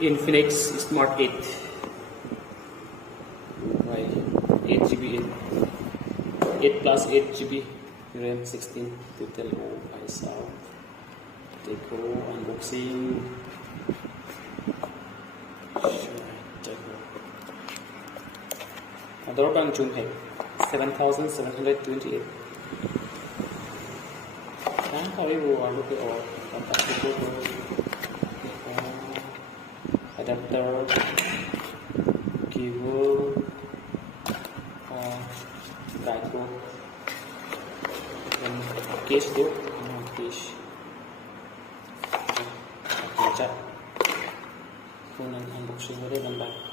Infinix Smart 8. Right, 8 GB, 8 plus 8 GB, RAM 16 total. Oh, by sound. They go unboxing. Adoro kang zoom hai 7,728. How we will look at all adapter, cable, GoPro, and case do, case. Baca. Unboxing udah gambar.